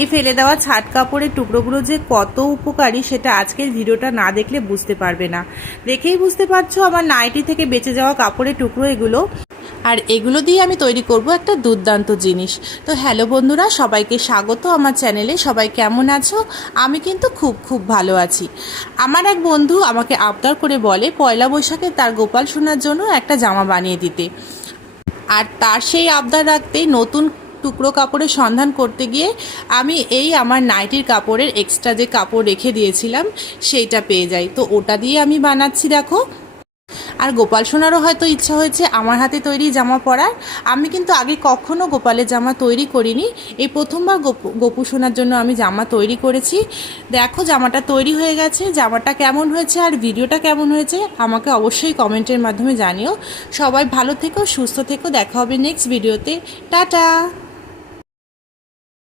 এই ফেলে দেওয়া ছাট কাপড়ের টুকরোগুলো যে কত উপকারী সেটা আজকের ভিডিওটা না দেখলে বুঝতে পারবে না। দেখেই বুঝতে পারছো আমার নাইটি থেকে বেঁচে যাওয়া কাপড়ের টুকরো এগুলো। আর এগুলো দিয়ে আমি তৈরি করব একটা দুর্দান্ত জিনিস। তো হ্যালো বন্ধুরা, সবাইকে স্বাগত আমার চ্যানেলে। সবাই কেমন আছো? আমি কিন্তু খুব ভালো আছি। আমার এক বন্ধু আমাকে আবদার করে বলে পয়লা বৈশাখে তার গোপাল সোনার জন্য একটা জামা বানিয়ে দিতে। আর তার সেই আবদার রাখতেই নতুন টুকরো কাপড়ের সন্ধান করতে গিয়ে আমি এই আমার নাইটির কাপড়ের এক্সট্রা যে কাপড় রেখে দিয়েছিলাম সেইটা পেয়ে যাই। তো ওটা দিয়ে আমি বানাচ্ছি দেখো। আর গোপাল সোনারও হয়তো ইচ্ছা হয়েছে আমার হাতে তৈরি জামা পরার। আমি কিন্তু আগে কখনো গোপালের জামা তৈরি করিনি, এই প্রথমবার গোপু সোনার জন্য আমি জামা তৈরি করেছি। দেখো জামাটা তৈরি হয়ে গেছে। জামাটা কেমন হয়েছে আর ভিডিওটা কেমন হয়েছে আমাকে অবশ্যই কমেন্টের মাধ্যমে জানিও। সবাই ভালো থেকো, সুস্থ থেকো। দেখা হবে নেক্সট ভিডিওতে। টাটা।